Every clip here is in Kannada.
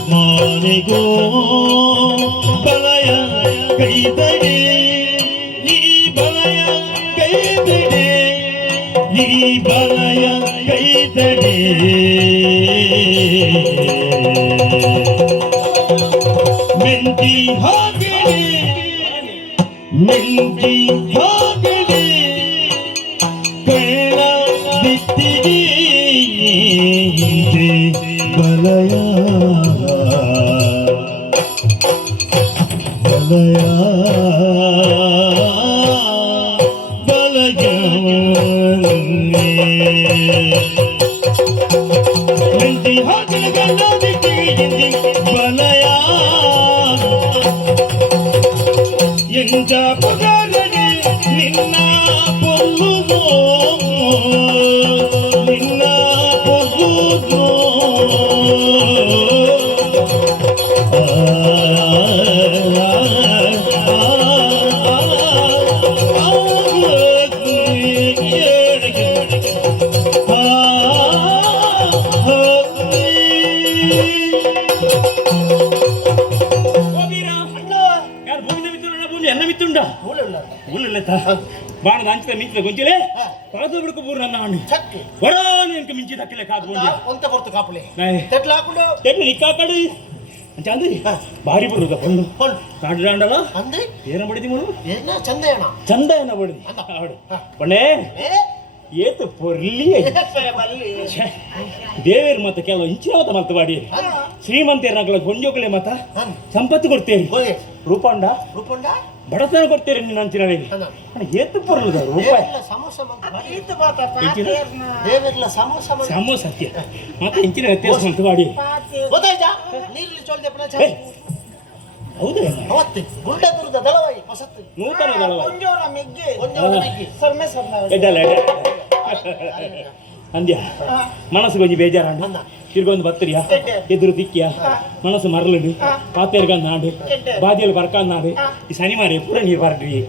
ಮಾನಿಗೋ ಬಲಯ ಕೈತಡೆ ಈ ಬಲಯ ಕೈತಡೆ ಈ ಬಲಯ ಕೈತಡೆ ಮೆಂಟಿ ಹಾಕಡೆ ಮೆಂಟಿ ಹಾಕಡೆ ಕೈಳ ಬಿತ್ತಿಗೆ ಬಲಯ ಬಲಯ ಬಲಯ ಮೆಂಟಿ ಹಾಕಲ ಗಂಡ ಬಿಟ್ಟಿಗೆ ಬಲಯ ಎಂಜ ಪುಗಾರನೆ ನಿನ್ನ ಪೊಲ್ಲುಗೋ ನಿನ್ನ ಪೊಲ್ಲುಗೋ ಬಾಣದ ಅಂಚಿದ ಮಿಂಚಿದ ಗೊಂಚಿಲೆ ಪಾದ ಬಿಡ್ಕೊ ಬೂರು ನನ್ನ ಹಣ್ಣು ವರಾನು ಎಂಕ ಮಿಂಚಿದ ಹಾಕಿಲ್ಲ ಕಾದು ಒಂತ ಬರ್ತು ಕಾಪುಲೆ ತೆಟ್ಲ ಹಾಕೊಂಡು ತೆಟ್ಲು ನಿಕ್ಕಾಕಡು ಅಂಚ ಅಂದ್ರಿ ಭಾರಿ ಬರುದ ಪಂಡು ಕಾಡು ದಾಂಡಲ ಅಂದ್ರಿ ಏನ ಬಡಿದಿ ಮುಳು ಏನ ಚಂದಯಣ ಚಂದಯನ ಬಡಿದಿ ಆಡು ಬಣ್ಣೆ ಏತು ಪೊರ್ಲಿ ದೇವೇರು ಮತ್ತ ಕೆಲವು ಇಂಚಿನ ಮತ್ತ ಬಾಡಿ ಶ್ರೀಮಂತೇರ್ನಾಗಳ ಗೊಂಜೋಕಲೆ ಮತ ಸಂಪತ್ತು ಕೊಡ್ತೇವೆ ರೂಪಂಡ ರೂಪಂಡ ಬಡತನ ಕೊಡ್ತೀರಿ ನೀನು ಅಂಚಿನಲ್ಲಿ ಏತು ಪೊರ್ಲದ ರೂಪಾಯಿ ಸಮೋಸ ಸತ್ಯ ಮತ್ತೆ ಇಂಚಿನ ವ್ಯತ್ಯಾಸ ಅಂತ ಬಾಡಿ ಹೌದು ಅವತ್ತೆ ಗುಂಡದುರ್ದ ದಳವಾಯಿ ಹೊಸತ್ತು ನೂತನ ದಳವಾಯಿ ಅಂದ್ಯ ಮನಸ್ಸು ಕೊಂಚ ಬೇಜಾರಾಂಡು ತಿರ್ಗೊಂದು ಬತ್ತರಿಯಾ ಎದುರು ದಿಕ್ಕಿಯ ಮನಸ್ಸು ಮರಲುಡು ಪಾತೇರ್ಗಂದು ನಾಡು ಬಾದಿಯಲ್ಲಿ ಬರ್ಕಂದು ನಾಡು ಈ ಶನಿವಾರ ಪೂರ ನೀರು ಬರ್ರಿ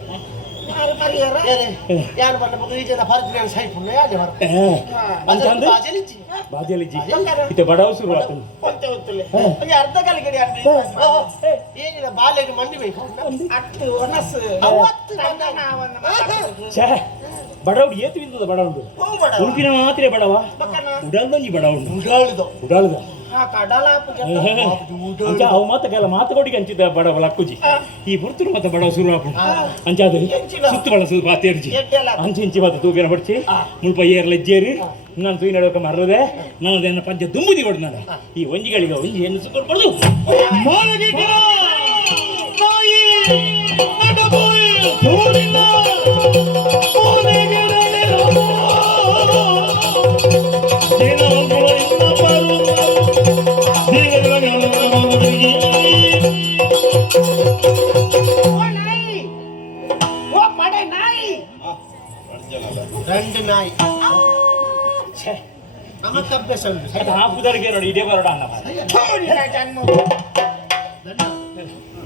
ಬಾದಿಯಲ್ಲಿ ಇತ್ತೆ ಬಡವ ಶುರು ಅರ್ಧ ಕಾಲಿಗೆ ಏನಿಲ್ಲ ಬಾಲೆಗೆ ಮಂಡಿ ಬೇಕು ಬಡವಡು ಏತು ಬಿದ್ದದ ಬಡವಡು ಉಡುಪಿನ ಮಾತ್ರ ಬಡವ ಉಡಲ್ದಂಜಿ ಬಡವಡು ಉಡಾಳದ ಅವು ಮಾತ ಕೆಲ ಮಾತುಕೊಟ್ಟಿಗೆ ಅಂಚಿದ ಬಡವ ಲಕ್ಕುಜಿ ಈ ಬುರ್ತುಡು ಮತ್ತೆ ಬಡವ ಶುರು ಹಾಪು ಅಂಚಾದ ಸುತ್ತು ಬಳಸೋದು ಪಾತೇರ್ಜಿ ಅಂಚಿ ಇಂಚಿ ಮತ್ತೆ ತೂಪಿನ ಬಡ್ಚಿ ಮುಲ್ಪ ಏರ್ಲ ಎಜ್ಜೇರಿ ನಾನು ತೂಯಿ ನಡುವಕ ಮರದೆ ನನ್ನದೇನ ಪಂಚ ದುಂಬುದಿ ಕೊಡು ನಾನು ಈ ಒಂಜಿಗಳಿಗೆ ಒಂಜಿ ಹೆಣ್ಣು ಸುಕ್ಕೊಡ್ಬಾರ್ದು ரெண்டு நாய் நமக்கு அபியாச உண்டு ಹಾಕುದರಿಗೆ ನೋಡಿ ಇದೇ ಬರೋಣ ಅನ್ನ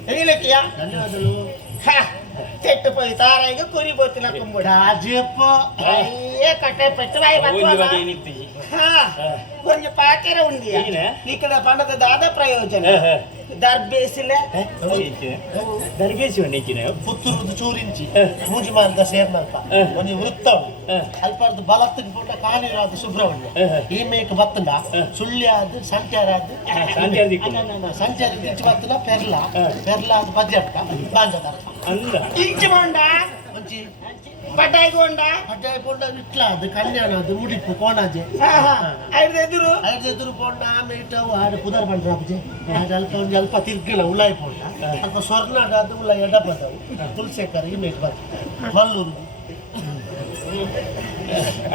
ಏನಿಲ್ಲಕ್ಕಿಯಾ ಧನ್ಯವಾದಗಳು ತೆಟ್ಟು ಪೋಯಿ ತಾರಾಯಿಗೆ ಕುರಿ ಬೋತಿನ ಕುಂಬುಡ ಅಜ್ಜಪ್ಪ ಅಯ್ಯೇ ಕಟ್ಟೆ ಪೆಟ್ಟರಾಯಿ ಕೊಂಚ ಪಾತಿರ ಉಂಡಿಯ ನಿಕ್ಕದ ಪಂಡದ ದಾದ ಪ್ರಯೋಜನ ದರ್ಬೇಸಿಲೆ ದರ್ಬೇಸಿ ಒಂದಿನ ಪುತ್ತೂರು ಚೂರಿಂಚಿ ಮೂಜಿ ಮಾರ್ದ ಸೇರ್ನಲ್ಪ ಒಂದು ವೃತ್ತ ಅಲ್ಪರ್ದು ಬಲತ್ತಿಗೆ ಪುಟ್ಟ ಕಾನೂರಾದ ಸುಬ್ರಹ್ಮಣ್ಯ ಈ ಮೇಕ್ ಬತ್ತಂಡ ಸುಳ್ಳ್ಯಾದ ಸಂಟ್ಯಾರಾದ ಸಂಚಾರ ದಿಚ್ಚಿ ಬತ್ತನ ಪೆರ್ಲ ಅದು ಪದ್ಯಪ್ಪ ಬಾಂಜದ ಅಂದ ಇಂಚಿ ಮಂಡ ಮಂಚಿ ಪಟಾಯಿಗೊಂಡ ಪಟಾಯಿ ಪೋಂಡ ವಿಟ್ಲ ಅದು ಕಲ್ಯಾಣ ಅದು ಮುಡಿಪು ಕೋಣಾಜೆ ಐದು ಪೋಂಡ ಆಮೇಲೆ ಆಡು ಪುದರ್ ಬಂದ್ರ ಅಪ್ಪಜೆ ಅಲ್ಪ ಒಂದು ಅಲ್ಪ ತಿರ್ಗಿಲ್ಲ ಉಳ್ಳಾಯಿ ಪೋಂಡ ಅಲ್ಪ ಸ್ವರ್ಣಾಗ ಅದು ಉಳ್ಳ ಎಡ ಬಂದವು ತುಳಸೇಕರ್ ಇಮೇಜ್ ಬಂದ ಮಲ್ಲೂರು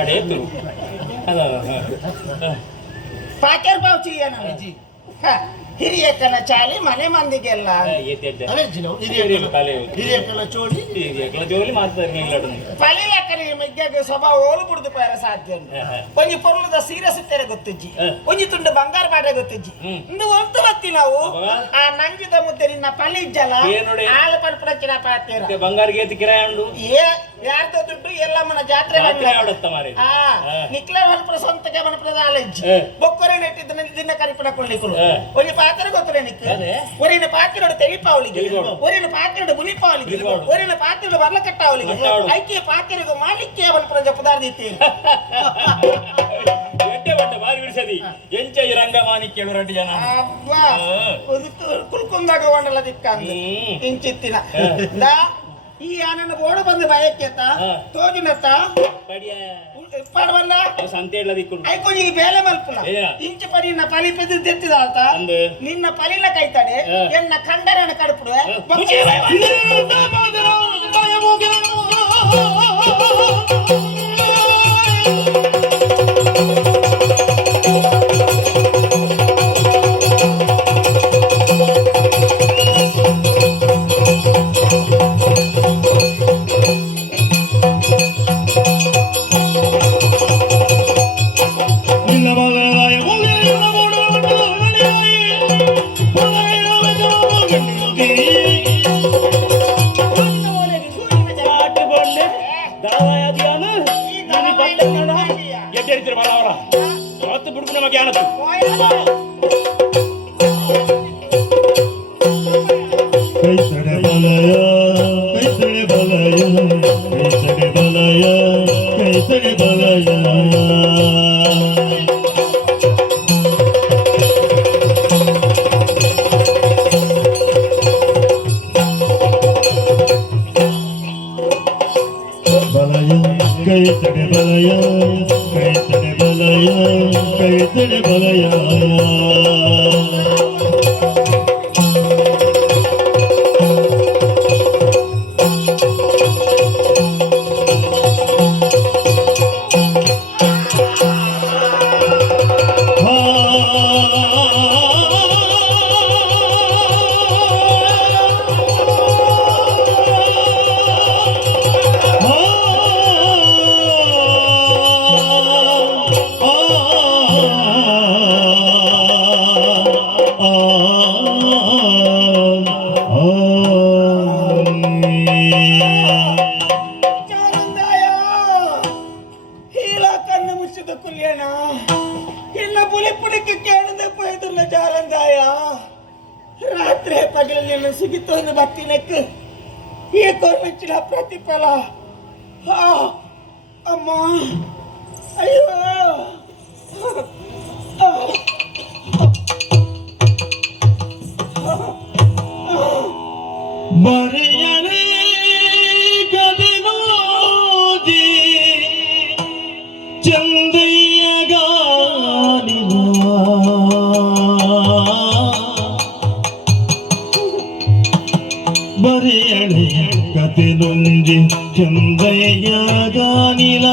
ಅಡೇತು ಪಾಕರ್ ಬಾವ್ ಚಿಯ್ಯನ ಹಿರಿಯಕ್ಕನ ಚಾಲಿ ಮನೆ ಮಂದಿಗೆಲ್ಲ ಹಿರಿಯಕ್ಕನ ಚೋಳಿ ಜೋಲಿ ಮಾಡ್ತಾರೆ ಪಲಿಲಕ್ಕನ ಮಗ್ಯಾಗ ಸ್ವಭಾವ ಓಲು ಬಿಡುದು ಪೈರ ಸಾಧ್ಯ ಒಂಜಿ ಪೊರ್ಲದ ಸೀರೆ ಸುತ್ತೆರೆ ಗೊತ್ತಿಜ್ಜಿ ಒಂಜಿ ತುಂಡು ಬಂಗಾರ ಬಾಟೆ ಗೊತ್ತಿಜ್ಜಿ ಇಂದು ಒಂದು ಬತ್ತಿ ನಾವು ಆ ನಂಜಿದ ಮುದ್ದೆ ನಿನ್ನ ಪಲಿ ಇಜ್ಜಲ್ಲ ಆಳ ಪಡ್ಪಡಚ್ಚಿನ ಪಾತ್ಯರ ಬಂಗಾರ ಗೇತಿ ಕಿರಾಯ ಉಂಡು ಯಾರ್ದೋ ದುಡ್ಡು ಎಲ್ಲಮ್ಮನ ಜಾತ್ರೆ ನಿಕ್ಲರ್ ಹೊಲ್ಪುರ ಸ್ವಂತಕ್ಕೆ ಮನಪುರದ ಆಲೆಜ್ಜಿ ಬೊಕ್ಕರೆ ನೆಟ್ಟಿದ್ದ ದಿನ ಕರಿಪಣ ಕೊಳ್ಳಿಕರು ಒಂಜಿ ಪಾತ್ರ ಗೊತ್ತರೆ ನಿಕ್ಕ ಒರಿನ ಪಾತ್ರೋಡು ತೆಲಿಪಾವಳಿಗೆ ಒರಿನ ಪಾತ್ರೋಡು ಮುನಿಪಾವಳಿಗೆ ಒರಿನ ಪಾತ್ರೋಡು ಬರ್ಲಕಟ್ಟಾವಳಿಗೆ ಐಕ್ಯ ಪಾತ್ರೆಗೂ ಮಾಲಿಕ್ಕೆ ಅವನ ಪ್ರಜ ಪದಾರ್ಥ ಬಾರಿ ಬಿಡಿಸದಿ ಎಂಚ ಈ ರಂಗಮಾನಿಕ್ಯ ಎರಡು ಜನ ಕುಲ್ಕುಂದಾಗ ಒಂಡಲ್ಲ ದಿಕ್ಕಂದು ಇಂಚಿತ್ತಿನ ಈ ಆನಂದ ಬೋಡು ಬಂದು ಭಯಕ್ಕೆತ್ತ ತೋಜಿನತ್ತ ಪಡವಲ್ಲ ಸಂತೆ ಐಕೊಂಜಿ ಬೇಲೆ ಮಲ್ಪುಲ ಇಂಚ ಪರಿ ನಿನ್ನ ಪಲಿ ಪೆದ್ದು ತೆತ್ತಿದಾತ ನಿನ್ನ ಪಲಿನ ಕೈತಾಡೆ ಎನ್ನ ಕಂಡರನ ಕಡುಪುಡು ರಾತ್ರಿ ಪಗಲಿನ ಸಿಗಿತೊಂದು ಬತ್ತಿನಕ್ಕೆ ಈ ಕೊರ್ಮಿಚ್ಚಿನ ಪ್ರತಿಫಲ ಅಮ್ಮ ಅಯ್ಯೋ ಬರೆಯಲೇ ಗದನೋದಿ ಚಂದಯ್ಯ ಗಾನಿನ ಬರೆಯಲೇ ಕತೆಲೊಂದಿ ಚಂದಯ್ಯ ಗಾನಿಲ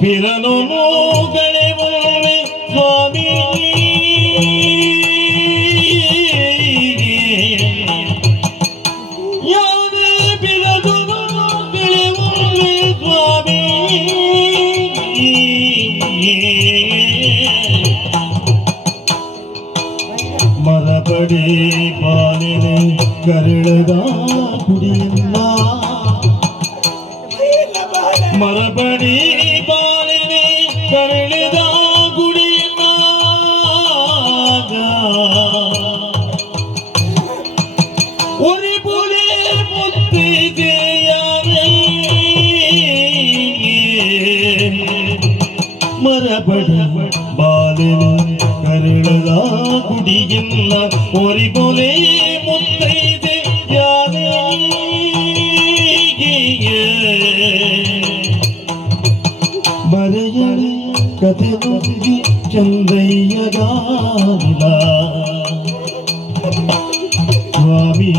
ಪಿರನು ಮೂಗಳೆವೊಮ್ಮೆ ಸ್ವಾಮಿ ಮರಪಡಿ ಪಾಲಿನ ಕರಳದ ಕುಡಿಯನ್ನ ಮರಪಡಿ ಪಾಲಿನ ಕರಳದ ಗುಡಿಯನ್ನ ಒರಿ ಪುಲಿ ಮುತ್ತಿದೆಯಾರೆ ಮರಪಡಿ ಬಾಲಿನ ಕರಳದ ಗುಡಿಯನ್ನ ಒರಿ ಪೊಲೆ ಮುತ್ತೈದೆ ಯಾರೇ ಒಂಜಿ ಚಂದಯ್ಯಗಾನಿಲ ಸ್ವಾಮಿ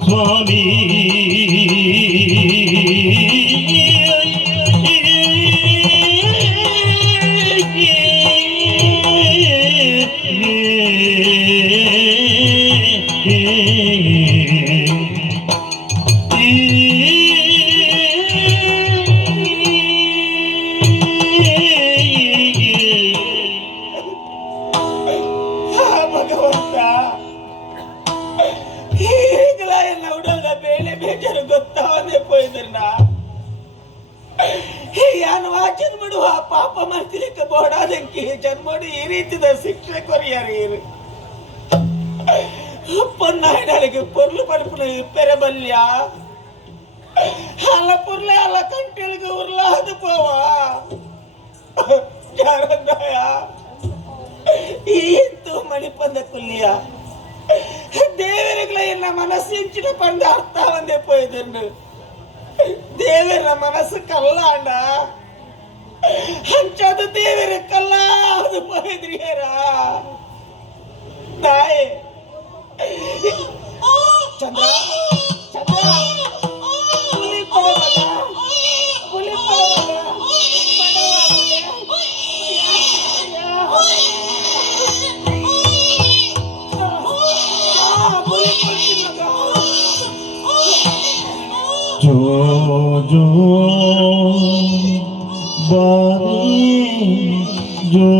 ಸ್ವಾಮಿ ಭಗವಂತ ಈಗಲ ಎಲ್ಲ ಉಡಲ್ದ ಬೇಳೆ ಬೇಜಾರು ಗೊತ್ತಾವದೆ ಪೋಯ್ದ್ರನ ಯಾನು ವಾಚನ್ ಬಿಡುವ ಪಾಪ ಮಾಡ್ತಿಲಿಕ್ಕೆ ಬೋಡಾದಂಕಿ ಜನ್ಮೋಡಿ ಈ ರೀತಿದ ಶಿಕ್ಷೆ ಕೊರಿಯಾರಿ పొన్నాయడానికి పొర్లు పడుపున ఇప్పెర బల్యా అలా పొర్లే అలా కంటెలుగా ఉర్లాదు పోవా జారందాయా ಈಂತು ಮಣಿಪಂದ ಕುಲ್ಲಿಯ ದೇವರುಗಳ ಎನ್ನ ಮನಸ್ಸಿಂಚಿನ ಪಂದ ಅರ್ಥ ಒಂದೇ ಪೋಯ್ದನ್ನು ದೇವರ ಮನಸ್ಸು ಕಲ್ಲಾಂಡ ಹಂಚದು ದೇವರ ಕಲ್ಲಾದು ಪೋಯ್ದ್ರಿಯರಾ ತಾಯಿ ಚಂದ್ರ ಚಂದ್ರ ಪುಲಿ ಪಡವಗ ಪುಲಿ ಪಡವಗ जो जो बारी जो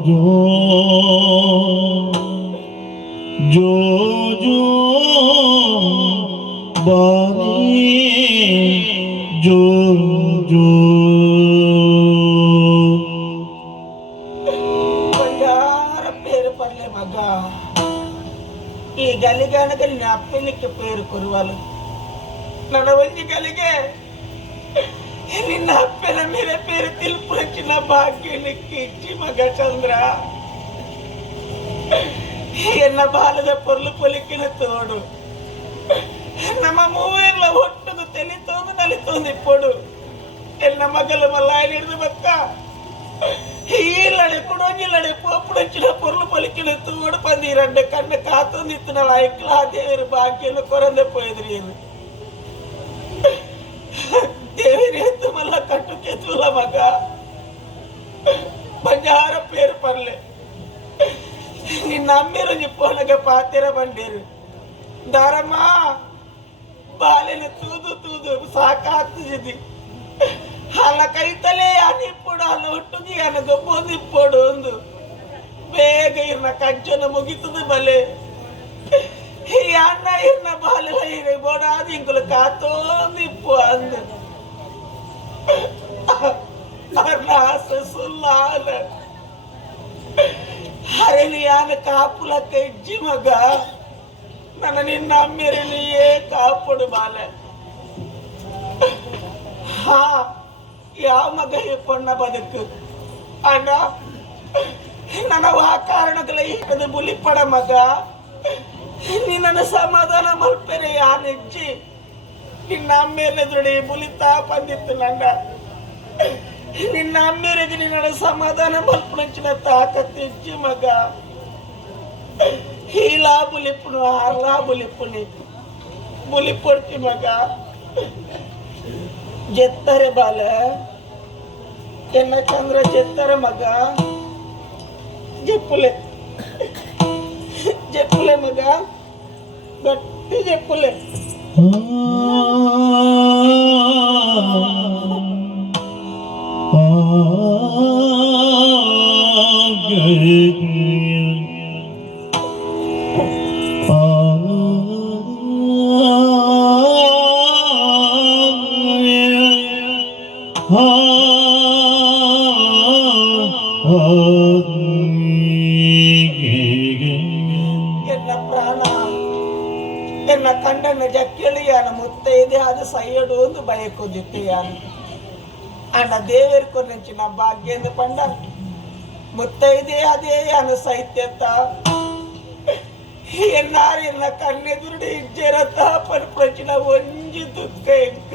जो जो जो बारी जो जो బంగార పేరు పర్లే మగ ఈ గలిగానగలి నా పెళ్ళికి పేరు కురువాలు ನನ್ನ ಒಂಜಿ ಗಲಿಗೆ ನಿನ್ನ ಅಪ್ಪನ ಮೇಲೆ ಪೇರು ತಿಲ್ಪುರಂಚಿನ ಭಾಗ್ಯಲಿಕ್ಕೆ ಇಚ್ಚಿ ಮಗ ಚಂದ್ರ ಎನ್ನ ಬಾಲದ ಪೊರ್ಲು ಪೊಲಿಕಿನ ತೋಡು ನಮ್ಮ ಮೂವೇರ್ಲ ಒಟ್ಟದು ತೆಲಿತೋದು ನಲಿತೋಂದಿಪ್ಪೋಡು ಎನ್ನ ಮಗಲು ಮಲ್ಲಾಯ ಹಿಡಿದು ಬಕ್ಕ ಈಲಡೆ ಕುಡೋಂಜಿಲ್ಲಡೆ ಪೋಪುಡಂಚಿನ ಪೊರ್ಲು ಪೊಲಿಕಿನ ತೋಡು ಪಂದಿ ಎರಡು ಕಣ್ಣು ಕಾತೊಂದಿತ್ತು ನಳ ಐಕ್ಲಾ ದೇವರು ಭಾಗ್ಯನು ಕೊರಂದೆ ಪೋಯ್ದ್ರಿ ಏನು ದೇವರಿ ಎತ್ತು ಮಲ್ಲ ಕಟ್ಟು ಕೆತ್ತುಲ ಮಗ ಬಂಜಾರ ಪೇರು ಪರ್ಲೆ ನಿನ್ನ ಅಮ್ಮಿರು ನಿಪ್ಪೋನಗ ಪಾತಿರ ಬಂಡೀರು ದಾರಮ್ಮ ಬಾಲಿನ ತೂದು ತೂದು ಸಾಕಾಗ್ತಿದ್ದಿ ಅಲ್ಲ ಕೈತಲೇ ಅನಿಪ್ಪೋಡು ಅಲ್ಲ ಒಟ್ಟುಗಿ ಅನ್ನ ಗೊಬ್ಬೊಂದಿಪ್ಪೋಡು ಒಂದು ಬೇಗ ಇರ್ನ ಕಂಚನ ಮುಗಿತದ ಬಲೆ ಈ ಅಣ್ಣ ಇರ್ನ ಬಾಲೆಲ್ಲ ಇರೆ ಬೋಡಾದ ಇಂಕುಲು ಕಾತೋಂದಿಪ್ಪು ಅಂದು ಅರ್ನ ಆಸ ಸುಲ್ಲಾಲ ಹರಳಿ ಆನ ಕಾಪುಲಕ್ಕ ಇಜ್ಜಿ ಮಗ ನನ್ನ ನಿನ್ನ ಅಮ್ಮಿರಲಿಯೇ ಕಾಪುಡು ಬಾಲೆ ಹಾ ಯಾವ ಮಗ ಇಪ್ಪಣ್ಣ ಬದುಕು ಅಣ್ಣ ನನ್ನ ಆ ಕಾರಣಗಳ ಹಿಡಿದು ಬುಲಿಪಡ ಮಗ ನಿನ್ನ ಸಮಾಧಾನ ಮಲ್ಪೆರೆ ಯಾನೆಜ್ಜಿ ನಿನ್ನ ಅಮ್ಮೆರೆದುಡಿ ಬುಲಿತಾ ಬಂದಿತ್ತು ನಂಡ ನಿನ್ನ ಅಮ್ಮೆರೆಗೆ ನಿನ್ನ ಸಮಾಧಾನ ಮಲ್ಪನಂಚಿನ ತಾಕತ್ತಿಜ್ಜಿ ಮಗ ಹೀಲಾ ಬುಲಿಪುನು ಹಾರ್ಲಾ ಬುಲಿಪುನಿ ಬುಲಿಪೊಡ್ತಿ ಮಗ ಜೆತ್ತರೆ ಬಾಲ ಎನ್ನ ಚಂದ್ರ ಜೆತ್ತರೆ ಮಗ ಜೆಪ್ಪುಲೆ ಜೆಪ್ಪುಲೆ ಮಗ ಗಟ್ಟಿ ಜೆಪ್ಪುಲೆ ಎನ್ನ ಪ್ರಾಣ ಎನ್ನ ಕಂಡನ ಜಕ್ಕೆಳಿಯಾನ ಮುತ್ತೈದೆ ಅದು ಸೈಯಡು ಒಂದು ಬಯಕೊದಿತ್ತೆಯಾನ ಅಣ್ಣ ದೇವೇರ್ ಕೊನೆಂಚಿನ ಭಾಗ್ಯಂದ ಪಂಡ ಮುತ್ತೈದೆ ಅದೇ ಅನ ಸೈತ್ಯತ ಎನ್ನಾರು ಎನ್ನ ಕಣ್ಣೆದುರುಡಿ ಇಜ್ಜೆರತ ಪನ್ಪಂಚಿನ ಒಂಜಿ ದುಃಖ ಎಂಕ್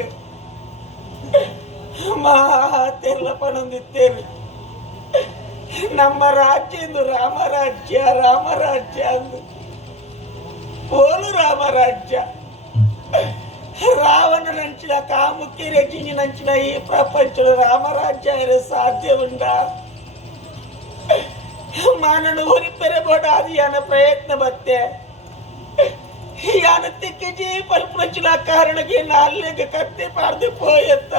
ಮಾತೆಲ್ಲ ಪಣಂದಿತ್ತೇವೆ. ನಮ್ಮ ರಾಜ್ಯ ಎಂದು ರಾಮರಾಜ್ಯ ರಾಮರಾಜ್ಯ ಅಂದು ಓಲು ರಾಮರಾಜ್ಯ. ರಾವಣ ನಂಚಿನ ಕಾಮುಕಿ ರಚಿನಿ ನಂಚಿನ ಈ ಪ್ರಪಂಚದ ರಾಮರಾಜ್ಯ ಇರೋ ಸಾಧ್ಯ ಉಂಟ? ಮಾನನು ಹೊರಿಪೆರೆ ಬೋಡ ಅದು ಯಾನ ಪ್ರಯತ್ನ ಬತ್ತೆ ಯಾನ ತಿಕ್ಕಿಜಿ ಪಲ್ಪುರಚಿನ ಕಾರಣಕ್ಕೆ ನಾಲ್ಗೆ ಕತ್ತೆ ಪಾಡ್ದು ಪೋಯತ್ತ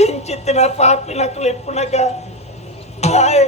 ಇಂಚಿತ್ತಿನ ಪಾಪಿನ ಕ್ಲಿಪ್ಪುನಗ ತಾಯಿ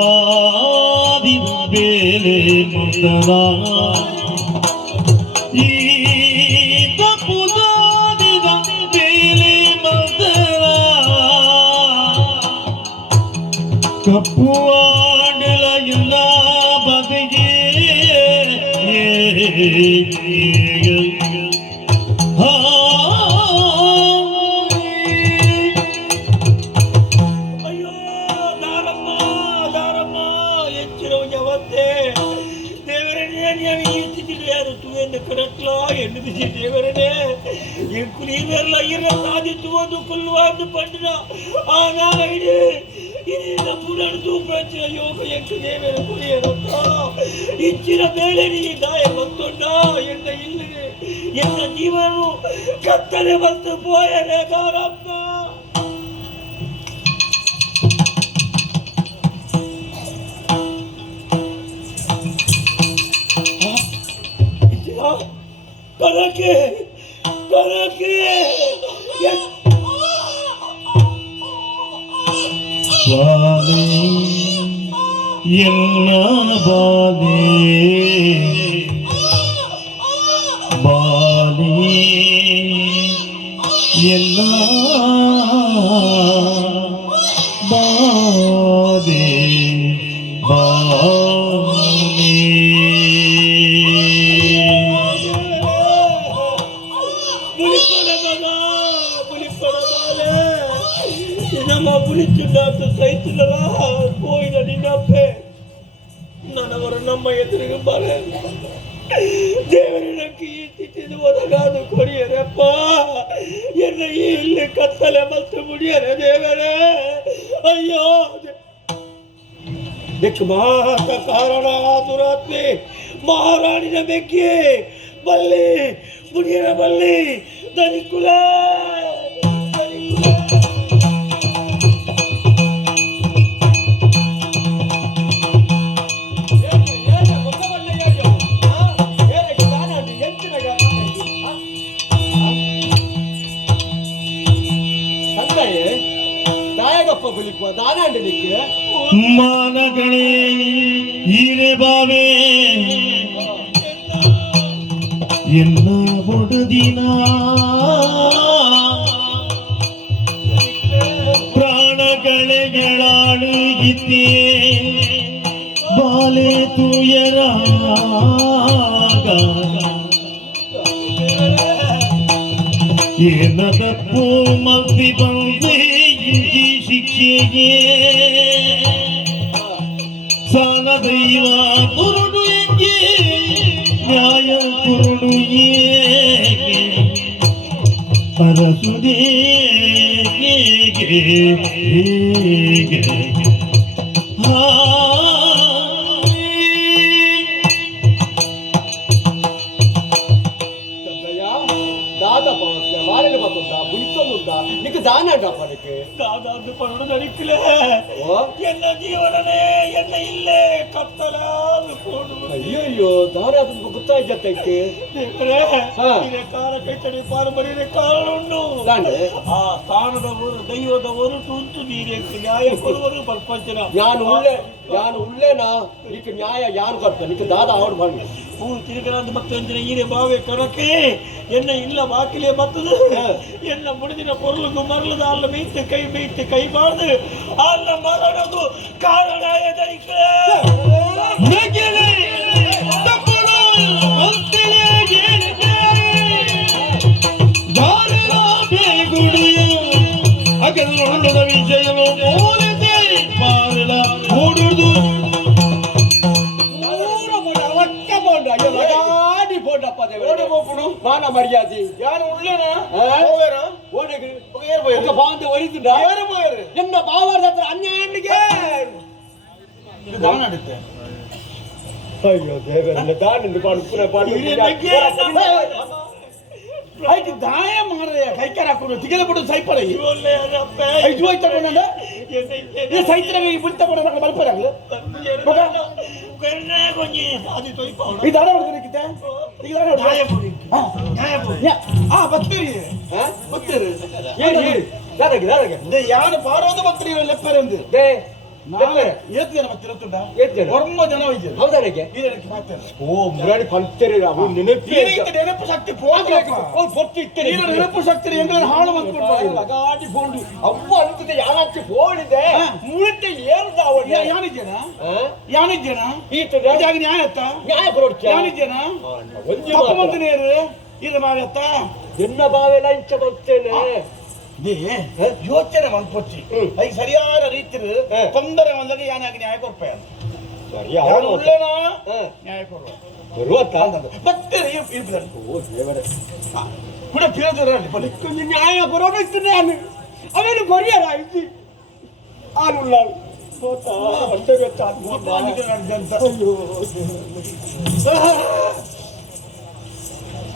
ತಪ್ಪುದಾದಿ ಬೇಲೆ ಮಂದನ ಈ ತಪ್ಪುದಾದಿದ ಬೇಲೆ ಮಂದನ ಕಪ್ಪು ಆಡಲ ಎಲ್ಲ ಬದಿಗೆ ದೇವರೇ ಸಾಧಿಸುವುದು ಕುಲ್ವಾದು ಪಂಡಿನ ಆನಾಡಿ ನಮ್ಮದು ಪ್ರಚನ ಯೋಗ ಎಂಟು ದೇವರ ಕುರಿಯರತ್ತ ಇಚ್ಚಿನ ಮೇಲೆ ನೀ ದಾಯ ಬಂತೊಂಡ ಎನ್ನ ಇಲ್ಲಿಗೆ ಎನ್ನ ಜೀವನು ಕತ್ತಲೆ ಬಂತು ಪೋಯರೆ ದಾರಮ್ಮ. ಕನಕೆ ಕನಕೆ ಬಾಲೆ ಎಲ್ಲ ಬಾಲೆ ಬಾಲೆ ಎಲ್ಲ ಬಾಲೆ புளிச்சுண்டாத்து சைத்துல போயிட நின்னப்பே ನನವರ ನಮ್ಮ ಎದುರಿಗೆ ಬರ ದೇವರಿನಕ್ಕೆ ಈ ಸ್ಥಿತಿದು ಒದಗಾದು ಕೊಡಿಯರಪ್ಪ ಎನ್ನ ಇಲ್ಲಿ ಕತ್ತಲೆ ಮತ್ತು ಮುಡಿಯರೆ ದೇವರೇ. ಅಯ್ಯೋ ದಿಕ್ ಮಾತ ಕಾರಣ ದುರಾತ್ಮೆ ಮಹಾರಾಣಿನ ಬೆಕ್ಕಿ ಬಲ್ಲಿ ಮುಡಿಯರ ಬಲ್ಲಿ ದನಿಕುಲ ಮಾನಗಳೇ ಹೀರೆ ಬಾವೆ ಎಲ್ಲ ಬೊಡದಿನ ಪ್ರಾಣಗಳೆಗಳಾಡುಗಿತ್ತೆ ಬಾಲೆ ತುಯರ ಏನ ತಪ್ಪು ಮಗ್ದಿ ಬಂದೆ ಇಂಜಿ ಶಿಕ್ಷೆಗೆ ಸಾನ ದೈವ ಕುರುಡು ಎಂಗೆ ನ್ಯಾಯ ಕುರುಡು ಏಕೆ ಅರಸುದೇ ಹೇಗೆ నీకు దానాడా పనికి దాదాపు పనుడు దొరికిలే ఎన్న జీవననే ఎన్న ఇల్లే కత్తలాదు పోడు. అయ్యో దానాదు ಗೊತ್ತಾಯ್ತಕ್ಕೆ ದೇವರೇ ಇದೇ ಕಾರಕೈತಡಿ ಪಾರಬರಿನ ಕಾರಣುಂಡು ಆ ಸ್ಥಾನದ ಊರು ದೈವದ ಹೊರಟು ಉಂಟು ನೀರೇ ನ್ಯಾಯ ಕೊಡುವರು ಪ್ರಪಂಚನ ನಾನು ಉಳ್ಳೇನಾ ಈಗ ನ್ಯಾಯ ಯಾರು ಕೊಡ್ತಾರೆ ನಿಕ್ಕೆ ದಾದ ಅವ್ರು ಮಾಡಿ ತಿರುಗಲಾದ ಭಕ್ತಂಜನ ಈರೆ ಬಾವೆ ಕರಕೆ ಎನ್ನ ಇಲ್ಲ ಬಾಕಿಲೆ ಬತ್ತದು ಎನ್ನ ಮುಡಿದಿನ ಪೊರ್ಲದು ಮರಳದ ಅಲ್ಲ ಮೇಯ್ತೆ ಕೈ ಬಾರ್ದು ಅಲ್ಲ ಮರಣದು ಕಾರಣ ವಿಷಯಗಳು ಮಾನ ಮರ್ಯಾದೆ ಯಾರು ಉಳ್ಳೇನಾ ఒక బాంధ వరితుందా నిన్న బావారి దగ్గర అన్యాయానికి ದಾನಾಡುತ್ತೆ అయ్యో దేవరన్న దాని పాడు ಆಯ್ತು ದಾಯ ಮಾರಯ್ಯ ಕೈಕಾರ ಹಾಕೊಂಡು ತಿಗಲ ಬಿಡು ಸೈಪಡ ಐದು ಹೋಯ್ತಾ ಬಂದ ಸೈತ್ರ ಬಿಡ್ತಾ ಬಿಡ ನಂಗೆ ಬಲ್ಪರಾಗಲು ಈ ದಾರ ಹೊಡೆದಕ್ಕಿತ್ತೆ ಈಗ ಬತ್ತೀರಿ ಬತ್ತೀರಿ ಯಾರು ಪಾರೋದು ಬತ್ತೀರಿ ಲೆಪ್ಪರೆ ಅಂದು ಏತ್ ಜನ ಬರ್ತಿರುತ್ತುಂಟ ಒರ್ಮ ಜನ ಹೋಯ್ತು ಹೌದಾಗೆ ಓ ಮುರಾಡಿ ಕಲ್ತೇರಿ ಅವು ನೆನಪು ಶಕ್ತಿ ನೆನಪು ಶಕ್ತಿ ಎಂಗ್ಲ ಹಾಳು ಮಾಡ್ಕೊಂಡು ಗಾಡಿ ಫೋನ್ ಅವ್ವ ಅಂತದೆ ಯಾರಾಚೆ ಫೋನ್ ಇದೆ ಮುಳಿತೆ ಏನು ಯಾನಿದ್ದೇನ ಈತದ ನ್ಯಾಯ ಅತ್ತ ನ್ಯಾಯ ಕೊಡ್ತೀಯ ಯಾನಿದ್ದೇನ ಮಂತ್ರಿಯರು ಇದು ಮಾಡತ್ತ ಎನ್ನ ಬಾವೆಲ್ಲ ಇಂಚ ಬರ್ತೇನೆ ಯೋಚನೆ ಮನ್ಪೊಚ್ಚಿ ಐ ಸರಿಯಾದ ರೀತಿ ತೊಂದರೆ ಬಂದಾಗ ಯಾನಾಗಿ ನ್ಯಾಯ ಕೊಡ್ಪೆ ಉಳ್ಳೇನಾ ನ್ಯಾಯ ಕೊಡುವ ಕೂಡ ಪಿರದಲ್ಲಿ ನ್ಯಾಯ ಕೊರೋಡಿಸ್ತೇನೆ ಅವನು ಕೊರಿಯರ ಐತಿ ಆನುಲ್ಲ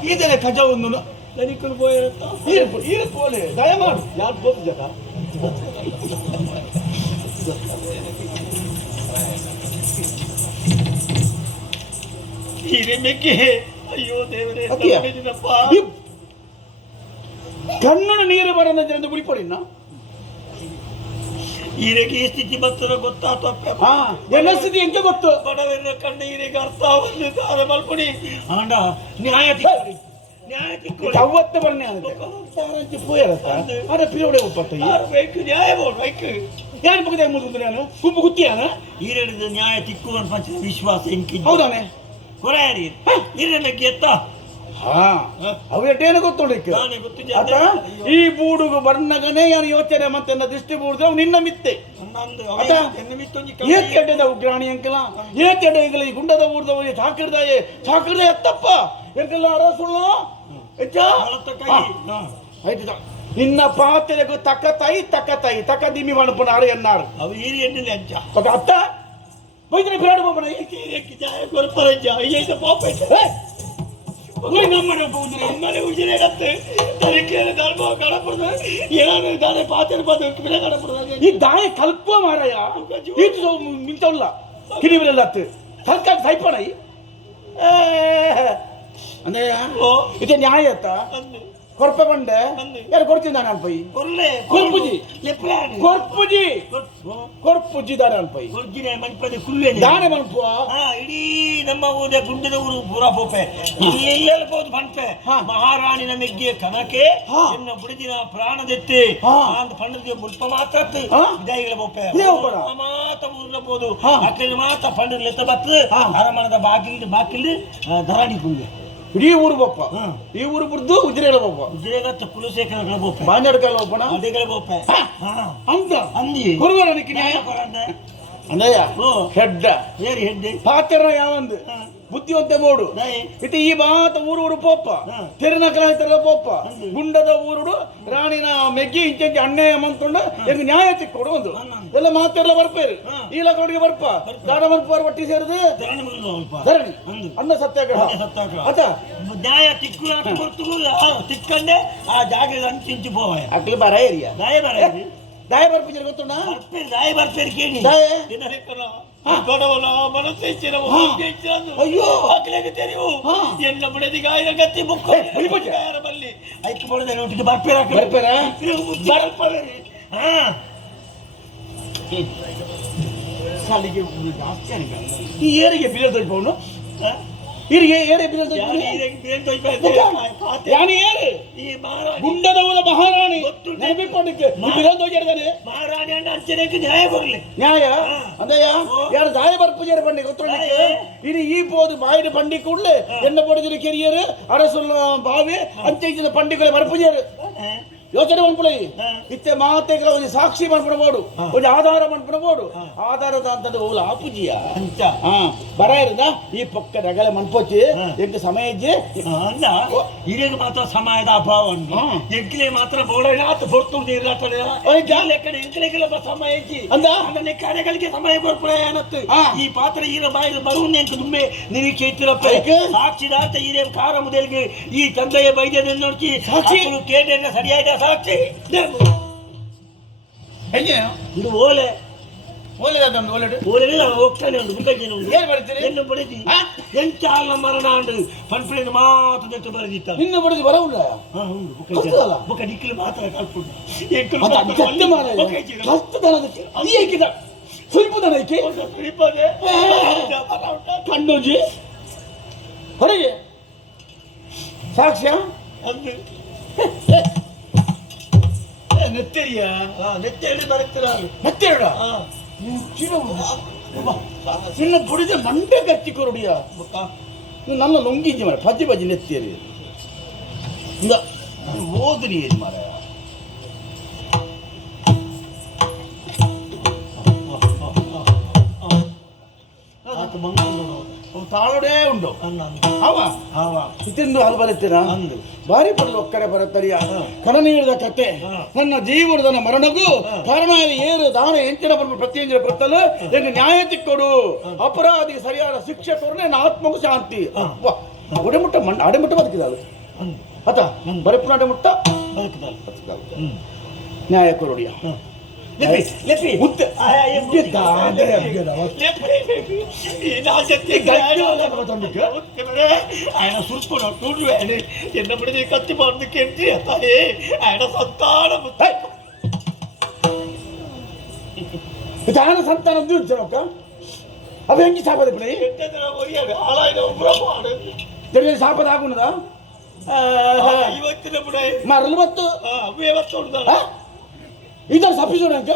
ಇದೆಲ್ಲ ಕಜ ಒಂದು ನನಕ್ಕೂ పోయేట ಈರ್ಪೋಲೆ ದಯಮಾಡು ಯಾರು ಹೋಗ್ತದ ಹಿರಿಮೆಕ್ಕೆ ಅಯ್ಯೋ ದೇವರೇ ಕನ್ನಡ ನೀರು ಬರೋದ ಜನದ ಬಿಡಿಪಡಿನ ಈರೆಗೆ ಈ ಸ್ಥಿತಿ ಬರ್ತದ ಗೊತ್ತಾತ ಎಲ್ಲ ಸ್ಥಿತಿ ಎಂತ ಗೊತ್ತು ಬಡವರ ಕಂಡ ಈರೆಗೆ ಅರ್ಥ ಒಂದು ಕಾಲ ಮಲ್ಪಡಿ ಆಂಡ ನ್ಯಾಯ ತಿಕ್ಕೊಳ್ಳಿ ಅವತ್ತು ಬನ್ನಿ ಅಂದ್ರೆ ಪೋಯರತ್ತ ಅದ ಪಿರೋಡೆ ಒಪ್ಪತ್ತ ಬೇಕು ನ್ಯಾಯ ಬೇಕು ಯಾರು ಬಗ್ಗೆ ಮುಗಿದ್ರೆ ನಾನು ಗುಂಪು ಗುತ್ತಿಯಾನ ಈರೆಡಿದ ನ್ಯಾಯ ತಿಕ್ಕುವನ್ ಪಂಚ ವಿಶ್ವಾಸ ಎಂಕಿ ಹೌದಾನೆ ಕೊರೆಯಾರಿ ಈರೆನಕ್ಕೆ ಎತ್ತ ಅವು ಎಟ್ಟೇನು ಗೊತ್ತೋಳಿಕ್ಕೆ ಆತ ಈ ಬೂಡುಗು ಬರ್ನಗನೇ ಯಾರು ಯೋಚನೆ ಮತ್ತೆ ದೃಷ್ಟಿ ಬೂಡಿದ್ರೆ ಅವು ನಿನ್ನ ಮಿತ್ತೆ ಏಕೆಡ್ಡೆದ ಉಗ್ರಾಣಿ ಅಂಕಲ ಏಕೆಡ್ಡೆ ಈಗಲ ಈ ಗುಂಡದ ಊರ್ದವ ಚಾಕಿಡ್ದಾಯೆ ಎತ್ತಪ್ಪ ಎಂಕಲ್ಲ ಅರಸುಳ್ಳ ಆಯ್ತು ನಿನ್ನ ಪಾತ್ರೆಗೂ ತಕ್ಕ ದಿಮ್ಮಿ ಮಣಪನಾರು ಎನ್ನಾರು ಅವು ಈರಿ ಎಣ್ಣೆ ಅಂಚ ಅತ್ತ ಬೈದ್ರೆ ಬಿರಾಡ ಬಾಬನ ಕೊರಪರಂಜ ಅಯ್ಯ ಪಾಪ ನಮ್ಮನೆ ಹೋದ್ರೆ ನಮ್ಮನೆ ಉಜಿರೇಗತ್ತೆ ತನಿಖೆ ಧರ್ಮ ಕಡಪುರದ ಏನಾದ್ರು ದಾನೆ ಪಾತ್ರೆ ಬಂದು ಬಿಡ ಕಡಪುರದ ಈ ದಾಯ ಕಲ್ಪ ಮಾರಾಯ ಈತು ಮಿಂತವಲ್ಲ ಕಿರಿವರೆಲ್ಲ ಸರ್ಕಾರ ಸೈಪಣೈ ಅಂದ್ರೆ ಇದು ನ್ಯಾಯ ಅತ್ತ ಕೊರಪೆ ಬಂಡೆ ಯಾರು ಕೊಡ್ತೀನಿ ನಾನು ಅನ್ಪೈ ಕೊರ್ಪುಜಿ ದಾನೆ ಅನ್ಪೈ ದಾನೆ ಮನ್ಪುವ ಇಡೀ ನಮ್ಮ ಊರ ಗುಂಡದ ಊರು ಪೂರ ಪೋಪೆ ಇಲ್ಲೆಲ್ಲಬಹುದು ಮನ್ಪೆ ಮಹಾರಾಣಿ ನಮಗೆ ಕನಕೆ ಎನ್ನ ಬುಡಿದಿನ ಪ್ರಾಣದೆತ್ತೆ ಅಂತ ಪಂಡದ ಮುಲ್ಪ ಮಾತ್ರ ವಿದಾಯಿಗಳ ಪೋಪೆ ಮಾತ ಊರ್ಲಬಹುದು ಅಕ್ಕಲ್ಲಿ ಮಾತ ಪಂಡದ ಲೆತ್ತ ಬತ್ತು ಅರಮನದ ಬಾಕಿಲ್ ಧರಾಣಿ ಕುಂಗೆ ಇಡೀ ಊರು ಬಪ್ಪ ಈ ಊರು ಬಿಡ್ದು ಉಜಿರೆಗಳ ಬಪ್ಪ ಉಜಿರೆಗತ್ತ ಕುಲಶೇಖರ ಬೋಪೆ ಬಾಂಜಡ್ಕಲ್ಲ ಒಬ್ಬನ ಅದೇಗಳ ಬೋಪೆ ಅಂತ ಅಂದಿ ಕೊಡುವ ನನಗೆ ನ್ಯಾಯ ಕೊಡಂದೆ ಅಂದಯ್ಯ ಹೆಡ್ಡ ಏರಿ ಹೆಡ್ಡೆ ಪಾತ್ರ ಯಾವಂದು ಬುದ್ಧಿವಂತೆ ಮೋಡು ಇಟ್ಟು ಈ ಬಾತ ಊರು ಪೋಪ ತೆರನಕಲ ಪೋಪ ಗುಂಡದ ಊರುಡು ರಾಣಿನ ಮೆಗ್ಗಿ ಇಂಚೆ ಅಣ್ಣಯ್ಯ ಮಂತ್ಕೊಂಡು ಎಂಗ್ ನ್ಯಾಯ ತಿಕ್ಕೊಡು ಒಂದು ಎಲ್ಲ ಮಾತೆಲ್ಲ ಬರ್ಪೇರು ಈ ಲಕೋಡಿಗೆ ಬರ್ಪ ದಾಡ ಮನ್ಪಾರ್ ಒಟ್ಟಿ ಸೇರಿದು ಧರಣಿ ಅನ್ನ ಸತ್ಯಾಗ್ರಹ ಅತ ನ್ಯಾಯ ತಿಕ್ಕು ತಿಕ್ಕಂಡೆ ಆ ಜಾಗದ ಅಂಚಿಂಚು ಪೋವ ಅಕ್ಲಿ ಬರ ಏರಿಯಾ ದಾಯ ಬರ್ಪಿಂಜರ್ ಗೊತ್ತುಂಡ ದಾಯ ಬರ್ಪೇರು ಕೇಳಿ ಕೊಡವಲ್ಲ ಮನಸ್ಸು ಅಯ್ಯೋ ಹಾಕ್ಲಿಕ್ಕೆ ತೆರಿವು ಎಲ್ಲ ಬಿಡದಿ ಗಾಯನ ಗತ್ತಿ ಬುಕ್ಕ ಬಲ್ಲಿ ಐಕ್ ಬಡದೆ ಒಟ್ಟಿಗೆ ಬರ್ಪೇರ ಸಾಲಿಗೆ ಜಾಸ್ತಿ ಈ ಏರಿಗೆ ಬೀಳದ ಪೌನು ಇರಿಗೆ ಏರೆ ಬಿರಂತ ಯಾನಿ ಏರು ಗುಂಡದವರ ಮಹಾರಾಣಿ ನೆನಪಿಟ್ಟಕ್ಕೆ ಬಿರಂತ ಹೋಗಿರ್ತಾನೆ ಮಹಾರಾಣಿ ಅಣ್ಣ ಅಂಚನೆಗೆ ನ್ಯಾಯ ಬರಲಿ ನ್ಯಾಯ ಅಂದಯ್ಯ ಯಾರು ದಾಯ ಬರ್ಪುಜಾರ ಬಂಡಿ ಗೊತ್ತೊಳ್ಳಿಕ್ಕೆ ಇനി ಈ போது மாயிடு பண்டிக்குள்ள என்ன போடுது கெரியர் அரசுல பாவி ಅಂಚೆಜಿನ ಪಂಡಿಗಳ ಬರ್ಪುಜಾರ ಯೋಚನೆ ಮಾಡ್ಕೊಳ್ಳಿ ಇತ್ತೆ ಮಾತೆಗಳ ಒಂದು ಸಾಕ್ಷಿ ಮಾಡ್ಬಿಡಬಹುದು ಒಂದು ಆಧಾರ ಮಾಡ್ಬಿಡಬಹುದು ಆಧಾರದ ಅಂತದ್ದು ಓಲ ಆಪುಜಿಯ ಅಂತ ಬರ ಇರದ ಈ ಪಕ್ಕ ರಗಳೆ ಮನ್ಪೋಚಿ ಎಂಟು ಸಮಯ ಇಜ್ಜಿ ಅಲ್ಲ ಹಿರಿಯಗೆ ಮಾತ್ರ ಸಮಯದ ಅಭಾವ ಎಂಕ್ಲೆ ಮಾತ್ರ ಬೋಳನಾಥ ಹೊರ್ತು ಕಡೆ ಎಂಕ್ಲೆಗೆಲ್ಲ ಸಮಯ ಇಜ್ಜಿ ಅಂದ ಅಂದ್ರೆ ಕಾರ್ಯಗಳಿಗೆ ಸಮಯ ಕೊಡ್ಕೊಳ್ಳ ಏನತ್ತು ಈ ಪಾತ್ರ ಈರ ಬಾಯಿಗೆ ಬರುವುದೇ ಅಂತ ದುಮ್ಮೆ ನಿರೀಕ್ಷೆ ಇತ್ತಿರಪ್ಪ ಸಾಕ್ಷಿದಾರ್ಥ ಹಿರಿಯ ಕಾರ ಮುದಲಿಗೆ ಈ ತಂದೆಯ ಬೈದ್ಯ ನೋಡ್ಕಿ ಸಾಕ್ಷಿ ಕೇಂದ್ರ ಸರಿಯಾದ ಸಾಕ್ಷಿ ಇದು ಓಲೆ ಓಲೆ ಹೋಗ್ತಾನೆ ಉಂಟು ಮುಂದಕ್ಕೇನು ಉಂಟು ಏನ್ ಬರ್ತೀರಿ ಏನು ಬಡಿದಿ ಎಂಚಾಲ ಮರಣ ಅಂಡು ಪನ್ಪುಳಿನ ಮಾತು ನೆಟ್ಟು ಬರೆದಿತ್ತ ನಿನ್ನ ಬಡಿದು ಬರವುಲ್ಲ ಬುಕ್ಕ ನಿಕ್ಕಲು ಮಾತ್ರ ಕಲ್ಪುಂಡು ಕಣ್ಣೋಜಿ ಹೊರಗೆ ಸಾಕ್ಷ್ಯ ಅಂದು ನೆತ್ತರಿಯ ನೆತ್ತೇಳಿ ಬರುತ್ತೀರ ನೆತ್ತೇಳ ನಿನ್ನ ಬುಡಿದ ಮಂಡೆ ಕಚ್ಚಿ ಕೊರಡಿಯ ನನ್ನ ಲೊಂಗಿಂಜಿ ಮಾರ ಪಜ್ಜಿ ಪಜ್ಜಿ ನೆತ್ತೇರಿ ಓದ್ರಿ ಏನು ಮಾರ ತಾಳೋಡೇ ಉಂಟು ತಿಂದು ಹಾಲು ಬರುತ್ತೇನ ಬಾರಿ ಪಡಲು ಒಕ್ಕಡೆ ಬರುತ್ತರಿಯ ಕಣ ನೀಡಿದ ಕತೆ ನನ್ನ ಜೀವನದ ಮರಣಗೂ ಕಾರಣ ಏರು ದಾನ ಎಂಚಿನ ಬಂದು ಪ್ರತಿಯೊಂದಿನ ಬರ್ತಲ್ಲ ಈಗ ನ್ಯಾಯ ತಿಕ್ಕೊಡು ಅಪರಾಧಿ ಸರಿಯಾದ ಶಿಕ್ಷೆ ಕೊಡು ನನ್ನ ಆತ್ಮಗೂ ಶಾಂತಿ ಒಡೆಮುಟ್ಟ ಅಡೆಮುಟ್ಟ ಬದುಕಿದಾಳು ಆತ ಬರಪುನ ಅಡೆಮುಟ್ಟ ನ್ಯಾಯ ಕೊರಡಿಯ ఆయన సురుపున చూడు ఎన్నప్పుడు కత్తి పండుకేంటి ఆయన సంతానం ఆయన సంతానం చూచాక అవి ఎంకి శాపద ఇప్పుడు శాపద ఆగున్నదా ಇವತ್ತಿನప్పుడే మరలు బత్తు అవే వస్తుందా ಇದನ್ನು ಸಪ್ಪಿಸೋಣಂಕ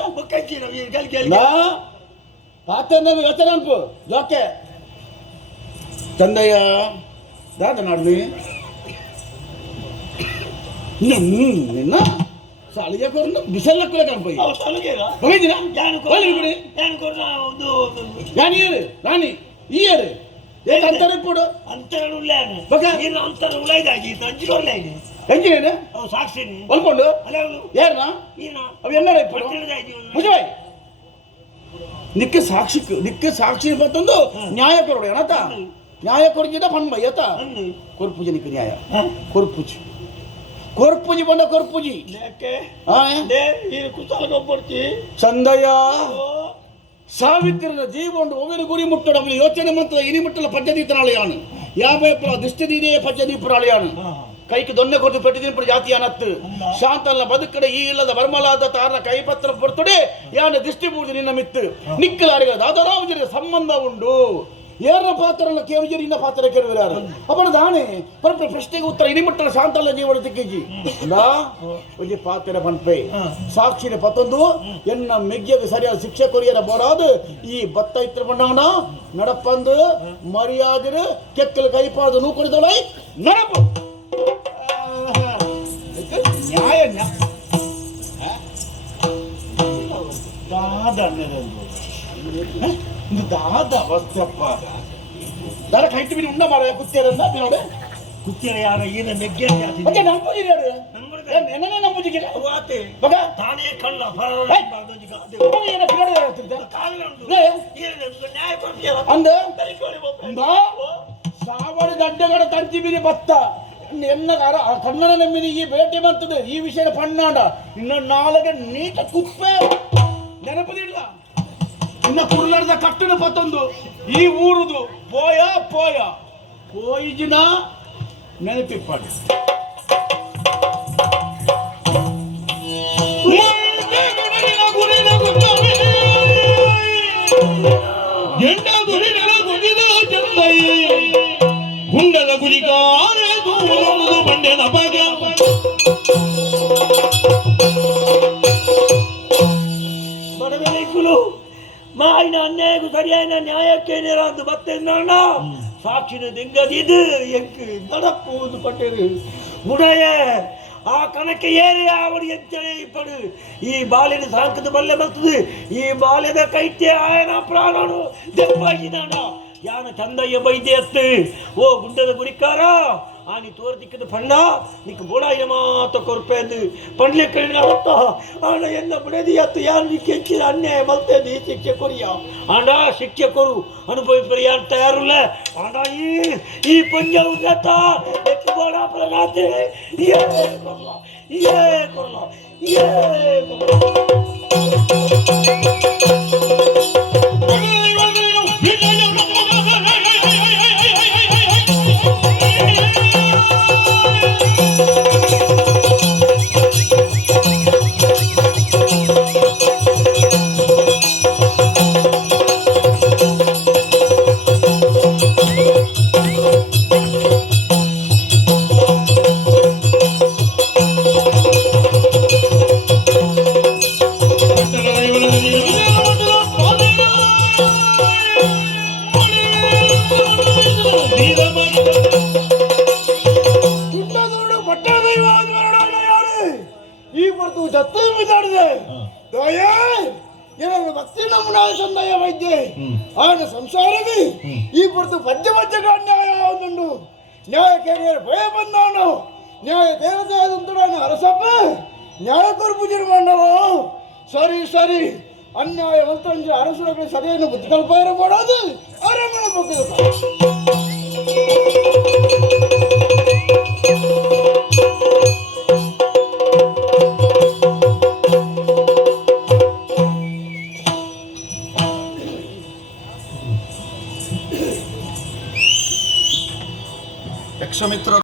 ಪಾತ್ರ ಯೋಚನೆ ಅನ್ಪು ಜೋಕೆ ತಂದಯ್ಯ ದಾದ ಮಾಡ್ಲಿ ನಿನ್ನ ಸಾಲಿಗೆ ಕೊರನು ಬಿಸಲ್ ನಕ್ಕಲೆ ಕಾಣ್ಪೋಯಿ ಹೋಗಿದ್ದೀನ ಯಾನಿ ಏರು ರಾಣಿ ಈ ಏರು ಏಕ ಅಂತರ ಇಪ್ಪುಡು ಅಂತರ ಉಳ್ಳಾನು ಅಂತರ ಉಳ್ಳಾಯ್ದಾಗಿ ತಂಜಿರೋರ್ಲಾಯ್ದು ಎಂಜಿನೇನು ಸಾಕ್ಷಿನಿ ಹೊಲ್ಕೊಂಡು ಯಾರನ್ನ ಅವು ಎಲ್ಲರ ಇಪ್ಪಡು ಮುಜವಾಯ್ ನಿಕ್ಕೆ ಸಾಕ್ಷಿ ಮತ್ತೊಂದು ನ್ಯಾಯ ಕೊರಡು ಏನತ ನ್ಯಾಯ ಕೊರಜಿದ ಪನ್ಮಯ್ಯತ ಕೊರ್ಪುಜಿ ನಿಕ್ಕೆ ನ್ಯಾಯ ಕೊರ್ಪುಜಿ ಬಂದ ಕೊರ್ಪುಜಿ ಚಂದಯ್ಯ ಸಾವಿತ್ರಿನ ಜೀವೊಂದು ಒವೆರು ಗುರಿ ಮುಟ್ಟಡಬಲಿ ಯೋಚನೆ ಮಂತ್ರ ಇನಿ ಮುಟ್ಟಲ ಪದ್ಧತಿತನಾಳೆಯಾನು ಯಾಭಯ ದಿಷ್ಟದಿದೆ ಪದ್ಧತಿಪುರಾಳೆಯಾನು ಕೈಗೆ ದೊನ್ನೆ ಕೊಟ್ಟು ಪೆಟ್ಟಿದಿನ ಜಾತಿ ಅನತ್ತು ಶಾಂತಲ್ಲ ಬದುಕಡೆ ಈ ಇಲ್ಲದ ಬರ್ಮಲಾದ ತಾರನ ಕೈಪತ್ರ ಬರ್ತಡೆ ಯಾನ ದಿಷ್ಟಿ ಬೂದಿ ನಿನ್ನ ಮಿತ್ತು ನಿಕ್ಕಲಾರಿಗ ದಾದರಾವುಜರಿಗೆ ಸಂಬಂಧ ಉಂಡು ಏರ್ನ ಪಾತ್ರನ ಕೇಳಿಜರಿ ಇನ್ನ ಪಾತ್ರ ಕೇಳುವಿರಾರು ಅವನ ದಾಣೆ ಪರಪ್ರ ಪ್ರಶ್ನೆಗೆ ಉತ್ತರ ಇನಿಮಟ್ಟನ ಶಾಂತಲ್ಲ ಜೀವನ ತಿಕ್ಕಿಜಿ ಒಂಜಿ ಪಾತ್ರ ಪನ್ಪೆ ಸಾಕ್ಷಿನ ಪತ್ತೊಂದು ಎನ್ನ ಮೆಗ್ಗಿಗೆ ಸರಿಯಾದ ಶಿಕ್ಷೆ ಕೊರಿಯರ ಬೋರಾದು ಈ ಬತ್ತ ಇತ್ರ ಬಣ್ಣವನ ನಡಪಂದು ಮರ್ಯಾದೆ ಕೆಕ್ಕಲು ಕೈಪಾದು ನೂಕುಡಿದೊಳೈ ನಡಪು ನ್ಯಾಯ ದಾದ ಅವಸ್ಥಪ್ಪ ದರ ಕೈತು ಬಿಡಿ ಉಂಡ ಮಾಡ ಕುತ್ತೇರನ್ನ ಬಿನೋಡೆ ಕುತ್ತಿರ ಯಾರ ಏನ ನೆಗ್ಗೆ ಮತ್ತೆ ನಂಬುಜಿರಿ ಯಾರು ನೆನನೆ ನಂಬುಜಿರಿ ವಾತೆ ಮಗ ತಾನೇ ಕಳ್ಳ ಏನ ಬಿನೋಡೆ ಹೇಳ್ತಿದ್ದ ನ್ಯಾಯ ಕೊಡ್ತೀಯ ಅಂದ ಸಾವಳಿ ದಡ್ಡಗಡ ತಂತಿ ಬಿರಿ ಬತ್ತ ಎನ್ನ ಕನ್ನಡ ನೆಮ್ಮಿದಿ ಈ ಬೇಟೆ ಬರ್ತದೆ ಈ ವಿಷಯ ಪಣ್ಣಾಂಡ ಇನ್ನು ನಾಳೆಗೆ ನೀಟ ಕುಪ್ಪೆ ನೆನಪದಿಲ್ಲ ಇನ್ನ ಕುರ್ಲಾರ್ದ ಕಟ್ಟಣ ಪತ್ತೊಂದು ಈ ಊರುದು ಪೋಯಿಜಿನ ನೆನಪಿಪ್ಪಾಡಿ ಗುಂಡದ ಗುಲಿಗಾರೆ ತೂಲುವುದು ಬಂಡೆನ ಬಗೆ ಬಡವೆಲೆಕ್ಕುಲು ಮಾಯಿನ ಅನ್ಯಾಯಕ್ಕೂ ಸರಿಯಾದ ನ್ಯಾಯಕ್ಕೆ ನಿರಾಂದು ಮತ್ತೆ ನಾಣ ಸಾಕ್ಷಿನ ದೆಂಗದಿದು ಎಂಕು நடப்போது பட்டது உடைய ಆ ಕಣಕ್ಕೆ ಏರಿ ಅವಳು ಎಚ್ಚರಿ ಪಡು ಈ ಬಾಲ್ಯದ ಸಾಂಕದ ಬಲ್ಲೆ ಬರ್ತದೆ ಈ ಬಾಲ್ಯದ ಕೈತ್ಯ ಆಯನ ಪ್ರಾಣನು ದೆಪ್ಪಾಗಿದಾನ ಯಾನ ಚಂದಯ್ಯ ಬೈದೆ ಅತ್ತು ಓ ಗುಡ್ಡದ ಗುರಿಕಾರ ಆನಿ ತೋರ್ದಿಕ್ಕದ ಪಂಡ ನಿಕ್ ಬೋಡಾಯ ಮಾತ ಕೊರ್ಪೇದು ಪಂಡ್ಲೆ ಕೈನ ಅತ್ತ ಆಂಡ ಎನ್ನ ಬುಡದಿ ಅತ್ತು ಯಾರು ನಿಕ್ಕೆ ಹೆಚ್ಚಿದ ಅನ್ಯಾಯ ಮಲ್ತೇದು ಈ ಶಿಕ್ಷೆ ಕೊರಿಯ ಆಂಡ ಶಿಕ್ಷೆ ಕೊರು ಅನುಭವಿಸ್ಬರಿ ಯಾರು ತಯಾರಿಲ್ಲ ಆಂಡ ಈ ಪಂಜ ಉನ್ನತ ಎತ್ತು ಬೋಡ ಪ್ರಗಾತೆ ಏ ಕೊರ್ಲ ಏ ಕೊರ್ಲ ಏ ಈ ಬರ್ತು ಜತ್ತು ಬಿದ್ದಾಡಿದೆ ದಯೆ ಏನಾದ್ರು ಭಕ್ತಿ ನಮ್ಮನ ಸಂದಯ ವೈದ್ಯ ಆಗ ಸಂಸಾರದಿ ಈ ಬರ್ತು ಪದ್ಯ ಮಧ್ಯಗ ಅನ್ಯಾಯ ಯಾವುದುಂಡು ನ್ಯಾಯ ಕೇಳಿದರೆ ಭಯ ಬಂದವನು ನ್ಯಾಯ ದೇವತೆ ಆದಂತುಡನು ಅರಸಪ್ಪ ನ್ಯಾಯ ಕೊರ್ಪುಜಿರು ಮಾಡವು ಸರಿ ಸರಿ ಅನ್ಯಾಯ ಮಂತ್ರ ಅರಸರಿಗೆ ಸರಿಯನ್ನು ಬುದ್ಧಿ ಕಲ್ಪ ಇರಬಾರದು ಅರಮಣ ಯಕ್ಷಮಿತ್ರ